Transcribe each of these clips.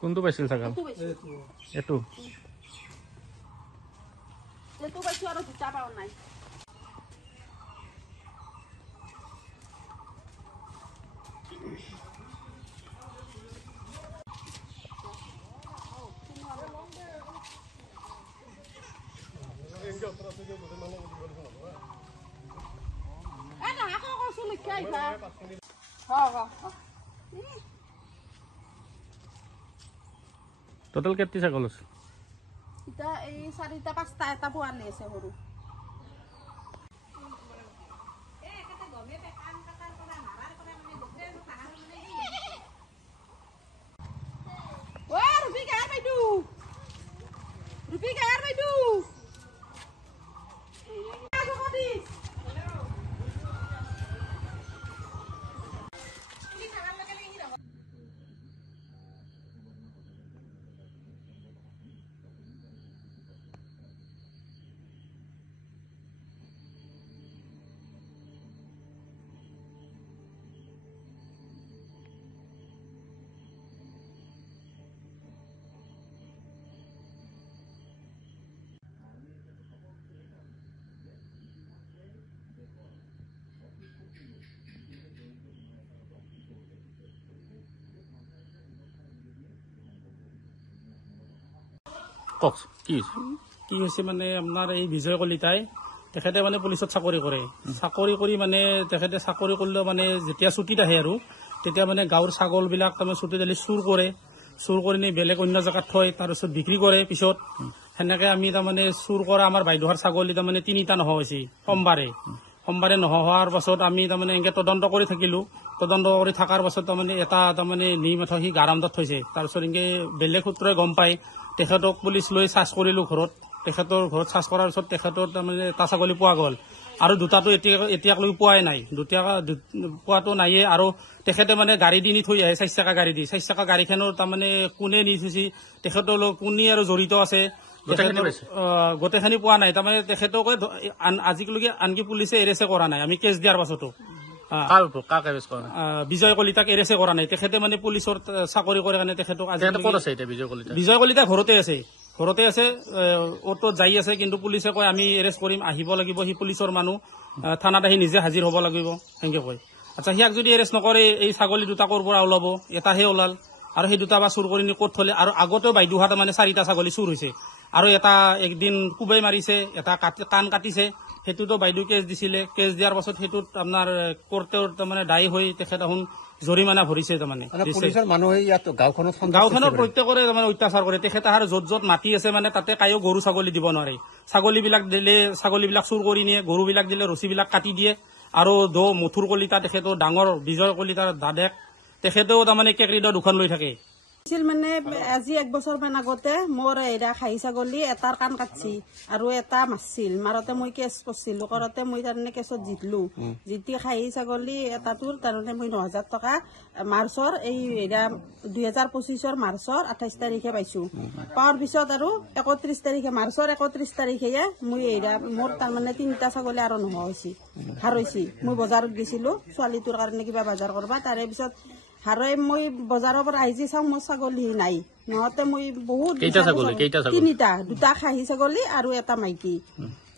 কোনটো পাইছিল ছাগাল এটো এটো পাইছো আৰু দুটা পাও নাই টোটাল কেতি ছাগল আছে এটা এই 4টা 5টা এটা পোৱালি আছে সৰু কি হৈছে মানে আপোনাৰ এই বিজয় কলিতাই তেখেতে মানে পুলিচত চাকৰি কৰে চাকৰি কৰি মানে তেখেতে চাকৰি কৰিলেও মানে যেতিয়া ছুটিত আহে আৰু তেতিয়া মানে গাঁৱৰ ছাগলবিলাক তাৰমানে ছুটিত আহিলে চুৰ কৰি নি বেলেগ অন্য জেগাত থয় তাৰপিছত বিক্ৰী কৰে পিছত সেনেকে আমি তাৰমানে চুৰ কৰা আমাৰ বাইদেউৰ ছাগলী তাৰমানে 3টা নোহোৱা হৈছে সোমবাৰে নোহোৱা হোৱাৰ পাছত আমি তাৰমানে এনেকে তদন্ত কৰি থাকিলো তদন্ত কৰি থকাৰ পাছত তাৰমানে এটা তাৰমানে নিমাথ সি গাৰামদাত থৈছে তাৰপিছত এনেকে বেলেগ সূত্ৰই গম পাই তেখেতক পুলিচ লৈ চাৰ্চ কৰিলো ঘৰত তেখেতৰ ঘৰত চাৰ্চ কৰাৰ পিছত তেখেতৰ তাৰমানে এটা ছাগলী পোৱা গ'ল আৰু দুটাটো এতিয়ালৈকে পোৱাই নাই পোৱাটো নাইয়ে আৰু তেখেতে মানে গাড়ী দি নি থৈ আহে 4 চকা গাড়ী দি 4 চকা গাড়ীখনৰ তাৰমানে কোনে নি থৈছে তেখেতৰ কোনে আৰু জড়িত আছে গোটেইখিনি পোৱা নাই তাৰমানে তেখেতকে আজিলৈকে আনকি পুলিচে এৰেষ্টে কৰা নাই আমি কেছ দিয়াৰ পাছতো বিজয় কলিতাক এৰেষ্টে কৰা নাই তেখেতে মানে পুলিচৰ চাকৰি কৰে কাৰণে তেখেতক বিজয় কলিতা ঘৰতে আছে অটোত যাই আছে কিন্তু পুলিচে কয় আমি এৰেষ্ট কৰিম আহিব লাগিব সি পুলিচৰ মানুহ থানাত আহি নিজে হাজিৰ হ'ব লাগিব সেনেকে কয় আচ্ছা সিয়াক যদি এৰেষ্ট নকৰে এই ছাগলী দুটা ক'ৰ পৰা ওলাব এটাহে ওলাল আৰু সেই দুটা বা চুৰ কৰি নি ক'ত থলে আৰু আগতেও বাইদেউহাত মানে 4টা ছাগলী চুৰ হৈছে আৰু এটা একদিন কুবাই মাৰিছে এটা কাণ কাটিছে সেইটোতো বাইদেউ কেছ দিছিলে কেছ দিয়াৰ পাছত সেইটোত আপোনাৰ কোৰ্টৰ তাৰমানে দায়ী হৈ তেখেত এখন জৰিমানা ভৰিছে তাৰমানে গাঁওখনৰ প্ৰত্যেকৰে তাৰমানে অত্যাচাৰ কৰে তেখেতে আৰু য'ত মাটি আছে মানে তাতে কায়ো গৰু ছাগলী দিব নোৱাৰে ছাগলীবিলাক দিলে ছাগলীবিলাক চুৰ কৰি নিয়ে গৰুবিলাক দিলে ৰছীবিলাক কাটি দিয়ে আৰু মথুৰ কলিতা তেখেতৰ ডাঙৰ বিজয় কলিতাৰ দাদেক তেখেতেও তাৰমানে কেকৰিডৰ দুখন লৈ থাকে মানে আজি 1 বছৰমান আগতে মোৰ এৰা খাহী ছাগলী এটাৰ কাণ কাটছি আৰু এটা মাৰছিল মাৰতে মই কেছ কৰিছিলো কৰতে মই তাৰমানে কেছত জিতলো জিতি খাহী ছাগলী এটাটোৰ তাৰমানে মই 9000 টকা মাৰ্চৰ এই এৰা 2025ৰ মাৰ্চৰ 28 তাৰিখে পাইছো পাৱাৰ পিছত আৰু 31 তাৰিখে মাৰ্চৰ 31 তাৰিখে মই এৰা মোৰ তাৰমানে 3টা ছাগলী আৰু নোহোৱা হৈছে হাৰৈছি মই বজাৰত গৈছিলো ছোৱালীটোৰ কাৰণে কিবা বজাৰ কৰবা তাৰে পিছত হাৰে মই বজাৰৰ পৰা আহি চাওঁ মোৰ ছাগলী নাই নহতে মই বহুত 3টা 2টা খাহী ছাগলী আৰু এটা মাইকী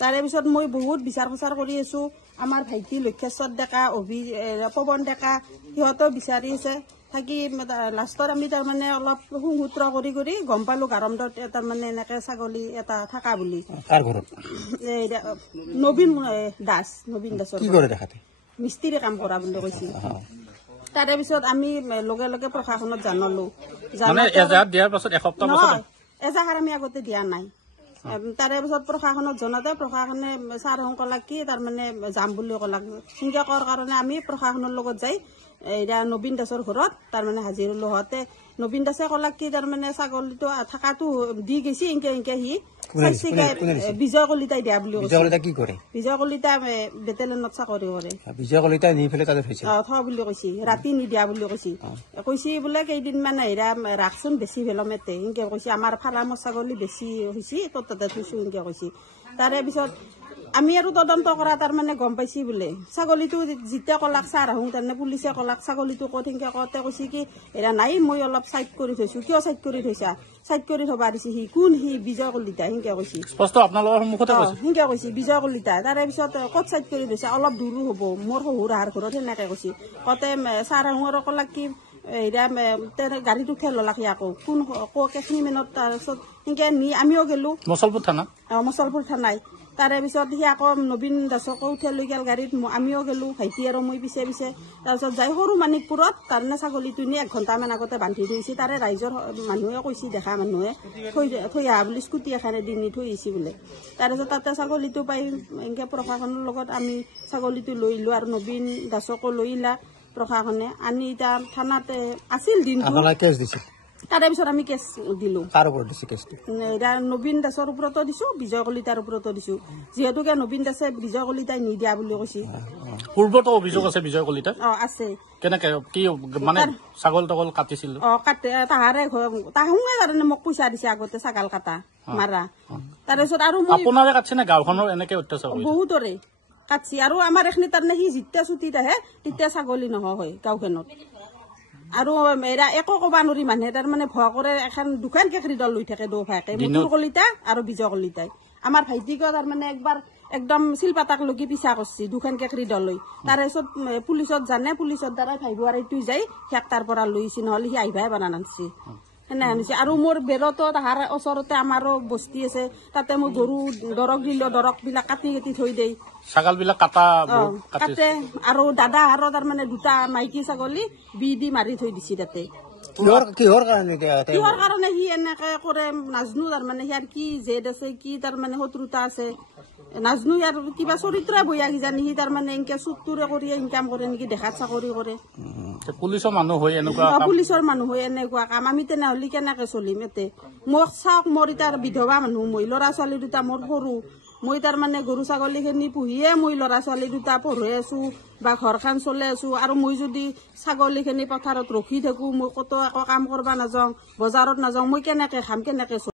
তাৰে পিছত মই বহুত বিচাৰ খোচাৰ কৰি আছো আমাৰ ভাইটি লক্ষেশ্বৰ ডেকা পৱন ডেকা সিহঁতেও বিচাৰি আছে থাকি লাষ্টত আমি তাৰমানে অলপ সুসূত্ৰ কৰি গম পালো গাৰমদত তাৰমানে এনেকে ছাগলী এটা থাকা বুলি নবীন দাসৰ মিস্ত্ৰী কাম কৰা বুলি কৈছিল তাৰে পিছত আমি লগে লগে প্ৰশাসনত জনালো মানে এজাহাৰ দিয়াৰ পাছত এসপ্তাহ পাছত নহয় এজাহাৰ আমি আগতে দিয়া নাই তাৰে পিছত প্ৰশাসনত জনাতে প্ৰশাসনে ছাৰহঁত ক'লাক কি তাৰমানে যাম বুলি ক'লাক সেনেকৈ কৰাৰ কাৰণে আমি প্ৰশাসনৰ লগত যাই এতিয়া নবীন দাসৰ ঘৰত তাৰমানে হাজিৰ হলো হওঁতে নবীন দাসে ক'লাক কি তাৰমানে ছাগলীটো থকাটো দি গৈছে এনেকে সি বিজয় কলিতাই দিয়া বুলি কৈছে কি কৰে বিজয় কলিতা বেটেলিয়নত চাকৰি কৰে বিজয় কলিতাই নি পেলাই তাতে থৈছে থ বুলি কৈছে ৰাতি নিদিয়া বুলি কৈছে কৈছে বোলে কেইদিনমান হেৰা ৰাখচোন বেছি ভেলমেতে এনেকে কৈছে আমাৰ ফাৰ্মৰ ছাগলী বেছি হৈছে তোৰ তাতে থৈছো এনেকে কৈছে তাৰে পিছত আমি আৰু তদন্ত কৰা তাৰমানে গম পাইছি বোলে ছাগলীটো যেতিয়া ক'লাক ছাৰ আহোঁ তাৰমানে পুলিচে ক'লাক ছাগলীটো ক'ত সেনেকে কওঁতে কৈছে কি এৰা নাই মই অলপ চাইড কৰি থৈছো কিয় চাইড কৰি থৈছা চাইড কৰি থবা দিছে সি কোন সি বিজয় কলিতা সেনেকে কৈছে স্পষ্ট আপোনালোকৰ সন্মুখতে কৈছে সেনেকে কৈছে বিজয় কলিতা তাৰে পিছত ক'ত চাইড কৰি থৈছা অলপ দূৰো হ'ব মোৰ শহুৰ আহাৰ ঘৰত সেনেকে কৈছে কওঁতে ছাৰ আহোঁ আৰু ক'লাক কি এৰা গাড়ীটো ঠেল ল'লাক আকৌ কোন কেইখিনি মিনিট তাৰপিছত সেনেকে নি আমিও গেলো মছলপুৰ থানা মছলপুৰ থানাই তাৰে পিছত সি আকৌ নবীন দাসকো উঠাই লৈ গেল গাড়ীত আমিও গেলো ভাইটি আৰু মই পিছে পিছে তাৰপিছত যাই সৰু মানিকপুৰত তাৰমানে ছাগলীটো নি 1 ঘণ্টামান আগতে বান্ধি থৈছে তাৰে ৰাইজৰ মানুহে কৈছে দেখা মানুহে থৈ আহা বুলি স্কুটি এখনে দি নি থৈ আহিছে বোলে তাৰপিছত তাতে ছাগলীটো পাই এনেকে প্ৰশাসনৰ লগত আমি ছাগলীটো লৈ আহিলো আৰু নবীন দাসকো লৈ আহিলা প্ৰশাসনে আনি এতিয়া থানাতে আছিল দিনটো তাৰে পিছত আমি কেছ দিলো এতিয়া নবীন দাসৰ ওপৰতো দিছো বিজয় কলিতাৰ ওপৰতো দিছো যিহেতুকে নবীন দাসে বিজয় কলিতাই নিদিয়া বুলি কৈছে পূৰ্বতো অভিযোগ আছে বিজয় কলিতা আছে কেনেকে কি মানে ছাগল তগল কাটিছিল কাটে তাহাৰে তাহুঙে কাৰণে মোক পইচা দিছে আগতে ছাগাল কাটা মাৰা তাৰপিছত আৰু আপোনাৰে কাটছে নে গাঁওখনৰ এনেকে অত্যাচাৰ বহুতৰে কাটছি আৰু আমাৰ এখনি তাৰমানে সি যেতিয়া ছুটিত আহে তেতিয়া ছাগলী নহয় গাঁওখনত আৰু এৰা একো ক'বা নোৱাৰি মানুহে তাৰমানে ভয় কৰে এখন দুখন কেকৰি দল লৈ থাকে দৌ ভাইকে মধুৰ কলিতা আৰু বিজয় কলিতাই আমাৰ ভাইটিকো তাৰমানে একবাৰ একদম শিলপাতাক লগি পিছা কৰিছে দুখন কেকৰি দল লৈ তাৰে পিছত পুলিচত জানে পুলিচৰ দ্বাৰাই ভাই বোৱাৰীটো যাই সিয়াক তাৰ পৰা লৈছে নহ'লে সি আহিবাই বানা নানছে সেনে আনিছে আৰু মোৰ বেৰতো তাহাৰ ওচৰতে আমাৰো বস্তি আছে তাতে মই গৰু দৰক দিলো দৰক বিলাক কাটি কাটি থৈ দেই ছাগল বিলাক কাটে আৰু দাদা আৰু তাৰমানে দুটা মাইকী ছাগলী বি দি মাৰি থৈ দিছে তাতে কিহৰ কাৰণে সি এনেকে কৰে নাজনো তাৰমানে সিয়াৰ কি জেদ আছে কি তাৰমানে শত্ৰুতা আছে নাজনো ইয়াৰ কিবা চৰিত্ৰ বয়া কিজানি সি তাৰমানে এনেকে চুটটোৰে কৰি ইনকাম কৰে নেকি দেখাত চাকৰি কৰে পুলিচৰ মানুহ হৈ এনেকুৱা কাম আমি তেনেহ'লে কেনেকে চলিম এতে মোক চাওক মোৰ এতিয়া বিধৱা মানুহ মই ল'ৰা ছোৱালী দুটা মোৰ সৰু মই তাৰমানে গৰু ছাগলীখিনি পুহিয়ে মই ল'ৰা ছোৱালী দুটা পঢ়াই আছো বা ঘৰখন চলাই আছো আৰু মই যদি ছাগলীখিনি পথাৰত ৰখি থাকো মই ক'তো একো কাম কৰিব নাযাওঁ বজাৰত নাযাওঁ মই কেনেকে খাম কেনেকে